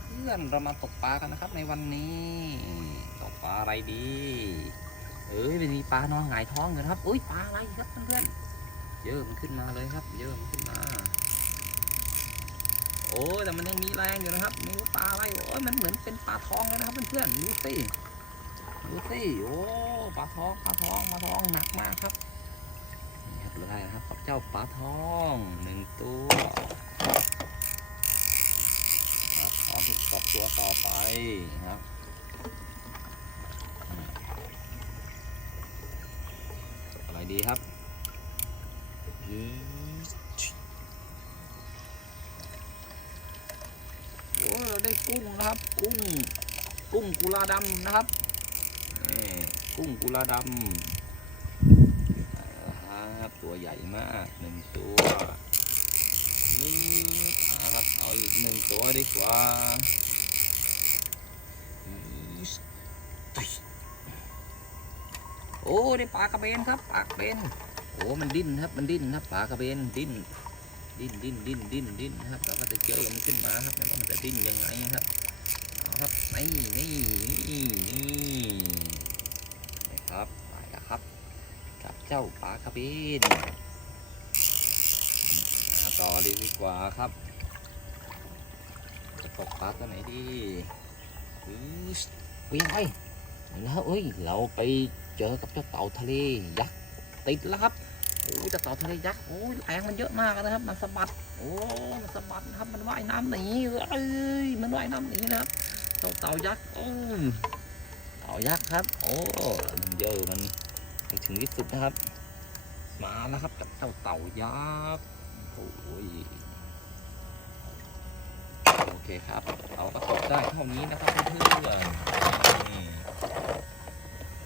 เพื่อนเรามาตกปลากันนะครับ ในวันนี้ตกปลาอะไรดี เอ้ยมีปลานอนหงายท้องอยู่ครับอุ้ยปลาอะไรครับเพื่อนๆเยอะมันขึ้นมาเลยครับ เยอะมันขึ้นมา โอ้แต่มันยังมีแรงอยู่นะครับไม่รู้ปลาอะไรโอ้ยมันเหมือนเป็นปลาทองเลยนะครับเพื่อนๆดูสิดูสิโอ้ปลาทองปลาทองปลาทองหนักมากครับนี่ครับเราได้นะครับกับเจ้าปลาทองหนึ่งตัวครับขอถูกตบตัวต่อไป นะครับอะไรดีครับโอ้เราได้กุ้งนะครับ กุ้ง กุ้งกุลาดำนะครับนี่กุ้งกุลาดำเอาละครับตัวใหญ่มากหนึ่งตัวนี่ครับเอาอีกหนึ่งตัวดีกว่า โอ้ได้ปลากระเบนครับปลากระเบนโอ้มันดิ้นครับมันดิ้นครับปลากระเบนดิ้นดิ้นดิ้นดิ้นดิ้นดิ้นครับเราก็จะเกี่ยวมันขึ้นมาครับม่ว่ามันจะดิ้นยังไงครับเอาครับนี่นี่นี่นี่นะครับไปแล้วครับกับเจ้าปลากระเบนมาต่อเลยดีกว่าครับจะตกปลาตัวไหนดีอือเวียงไป แล้วเอ้ยเราไปเจอกับเจ้าเต่าทะเลยักษ์ติดแล้วครับโอ้ยเจะเต่าทะเลยักษ์โอ้ยแรงมันเยอะมากนะครับ มันสะบัดโอ้มันสะบัดนะครับมันว่ายน้ำหนีเอ้ยมันว่ายน้ำหนีนะครับเต่าเต่ายักษ์โอ้เต่ายักษ์ครับ โอ้มันเยอะมันถึงที่สุดนะครับ มาแล้วครับกับเจ้าเต่ายักษ์โอ้ยโอเคครับ เราก็ตกได้เท่านี้นะครับเพื่อน